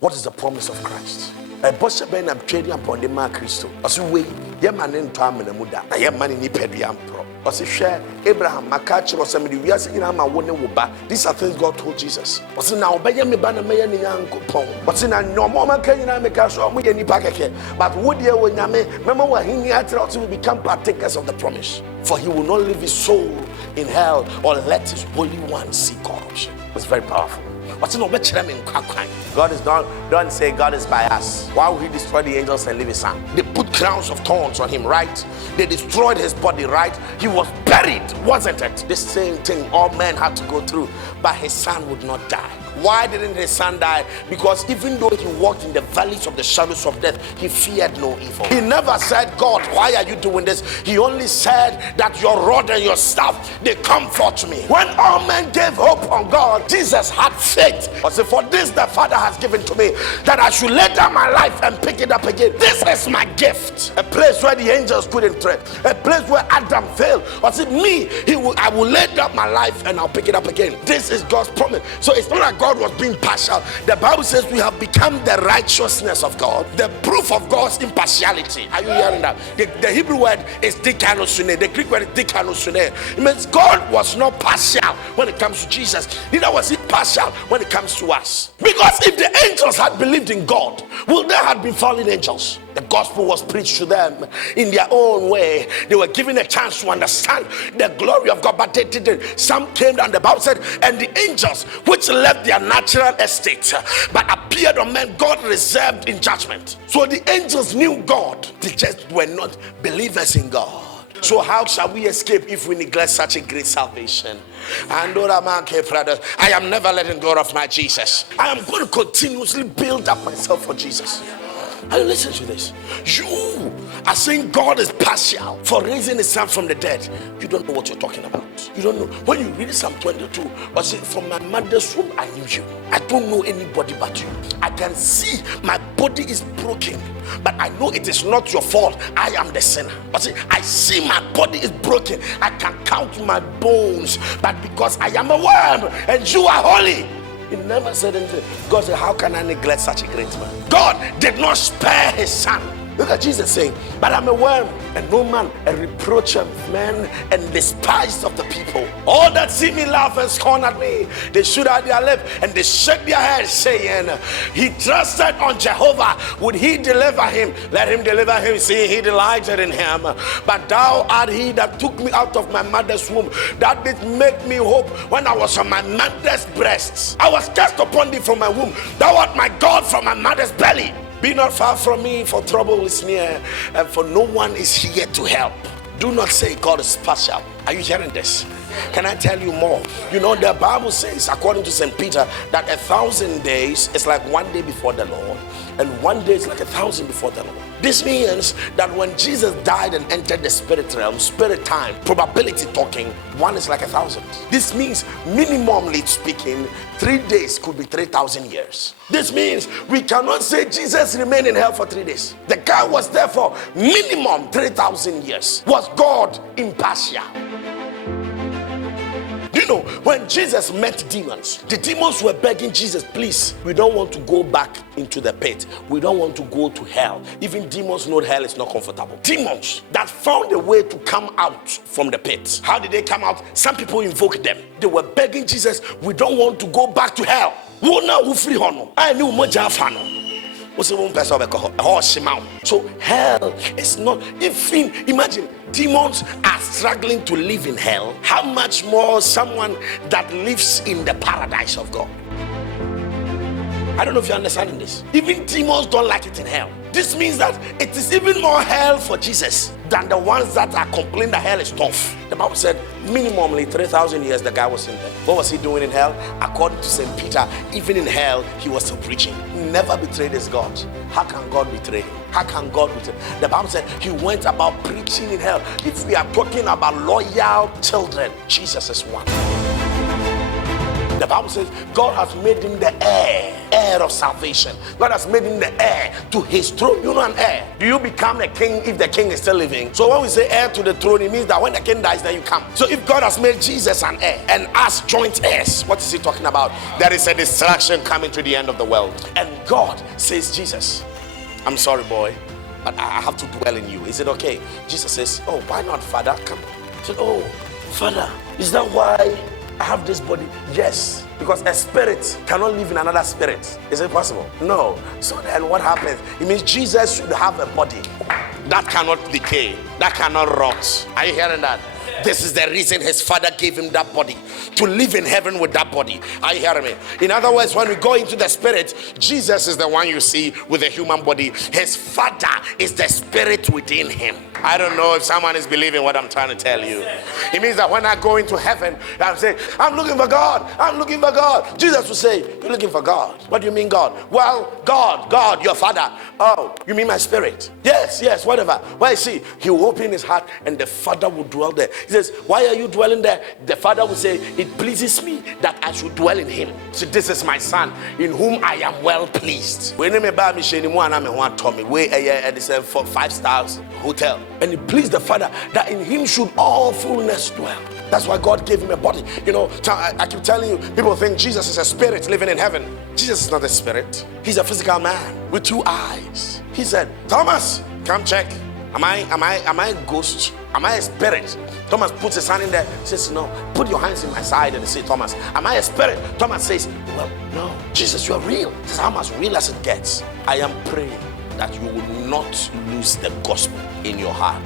What is the promise of Christ? A boss ben am trading upon the man Christo. As we ye man into amenamuda. Na ye man ni peduam pro. As share Abraham makachi or somebody we are saying I'm a woman woba. These are things God told Jesus. As now obey me ban me ni yankopon. As na no more man can you make us or me ni pakeke. But would you when yame remember what he had to become partakers of the promise. For he will not leave his soul in hell or let his holy one see corruption. It's very powerful. God is don't say God is by us. Why would he destroy the angels and leave his son? They put crowns of thorns on him, right? They destroyed his body, right? He was buried, wasn't it? The same thing all men had to go through, but his son would not die. Why didn't his son die? Because even though he walked in the valleys of the shadows of death, he feared no evil. He never said, God, why are you doing this? He only said that your rod and your staff, they comfort me. When all men gave hope on God, Jesus had faith. I said, for this the Father has given to me, that I should lay down my life and pick it up again. This is my gift. A place where the angels couldn't tread. A place where Adam failed. I said, I will lay down my life and I'll pick it up again. This is God's promise. So it's not like God was being partial. The Bible says we have become the righteousness of God, the proof of God's impartiality. Are you hearing that? The Hebrew word is dikanosune. The Greek word is dikanosune. It means God was not partial when it comes to Jesus. Neither was he partial when it comes to us. Because if the angels had believed in God, will there have been fallen angels? The gospel was preached to them in their own way. They were given a chance to understand the glory of God, but they didn't. Some came down, the Bible said, and the angels which left their natural estate but appeared on men, God reserved in judgment. So the angels knew God, they just were not believers in God. So how shall we escape if we neglect such a great salvation? And I am never letting go of my Jesus. I am going to continuously build up myself for Jesus. And listen to this. You are saying God is partial for raising his son from the dead. You don't know what you're talking about. You don't know. When you read Psalm 22, but say, from my mother's womb I knew you. I don't know anybody but you. I can see my body is broken, but I know it is not your fault. I am the sinner. But see, I see my body is broken. I can count my bones, but because I am a worm and you are holy. He never said anything. God said, how can I neglect such a great man? God did not spare his son. Look at Jesus saying, but I'm a worm and no man, a reproach of men and despised of the people. All that see me laugh and scorn at me, they shoot out their lip and they shake their heads, saying, he trusted on Jehovah. Would he deliver him? Let him deliver him. See, he delighted in him. But thou art he that took me out of my mother's womb, that did make me hope when I was on my mother's breasts. I was cast upon thee from my womb. Thou art my God from my mother's belly. Be not far from me, for trouble is near, and for no one is here to help. Do not say God is partial. Are you hearing this? Can I tell you more? You know, the Bible says, according to St. Peter, that 1,000 days is like 1 day before the Lord, and 1 day is like 1,000 before the Lord. This means that when Jesus died and entered the spirit realm, spirit time, probability talking, 1 is like 1,000. This means, minimally speaking, 3 days could be 3,000 years. This means we cannot say Jesus remained in hell for 3 days. The guy was there for minimum 3,000 years. Was God impartial? Do you know, when Jesus met demons, the demons were begging Jesus, please, we don't want to go back into the pit. We don't want to go to hell. Even demons know hell is not comfortable. Demons that found a way to come out from the pit. How did they come out? Some people invoked them. They were begging Jesus, we don't want to go back to hell. I knew so hell is not, even imagine demons are struggling to live in hell. How much more someone that lives in the paradise of God? I don't know if you're understanding this. Even demons don't like it in hell. This means that it is even more hell for Jesus than the ones that are complaining that hell is tough. The Bible said minimally 3,000 years the guy was in there. What was he doing in hell? According to St. Peter, even in hell, he was still preaching. He never betrayed his God. How can God betray him? How can God betray him? The Bible said he went about preaching in hell. If we are talking about loyal children, Jesus is one. The Bible says God has made him the heir of salvation. God has made him the heir to his throne. You know an heir. Do you become a king if the king is still living? So when we say heir to the throne, it means that when the king dies, then you come. So if God has made Jesus an heir and us joint heirs, what is he talking about? There is a distraction coming to the end of the world. And God says, Jesus, I'm sorry, boy, but I have to dwell in you. Is it okay? Jesus says, oh, why not, Father? Come. He said, oh, Father, is that why I have this body? Yes, because a spirit cannot live in another spirit. Is it possible? No. So then what happens? It means Jesus should have a body that cannot decay, that cannot rot. Are you hearing that? This is the reason his father gave him that body, to live in heaven with that body. Are you hearing me? In other words, when we go into the spirit, Jesus is the one you see with a human body. His father is the spirit within him. I don't know if someone is believing what I'm trying to tell you. It means that when I go into heaven, I'm saying, I'm looking for God. I'm looking for God. Jesus will say, you're looking for God. What do you mean God? Well, God, your father. Oh, you mean my spirit? Yes, whatever. Well, see, he will open his heart and the father will dwell there. He says, why are you dwelling there? The father will say, it pleases me that I should dwell in him. So this is my son in whom I am well pleased. When you buy me, a 5-star hotel. And it pleased the father that in him should all fullness dwell. That's why God gave him a body. You know, I keep telling you, people think Jesus is a spirit living in heaven. Jesus is not a spirit. He's a physical man with 2 eyes. He said, Thomas, come check. Am I a ghost? Am I a spirit? Thomas puts his hand in there, says, no, put your hands in my side and say, Thomas, am I a spirit? Thomas says, well, no, Jesus, you are real. This is how much real as it gets. I am praying that you will not lose the gospel in your heart.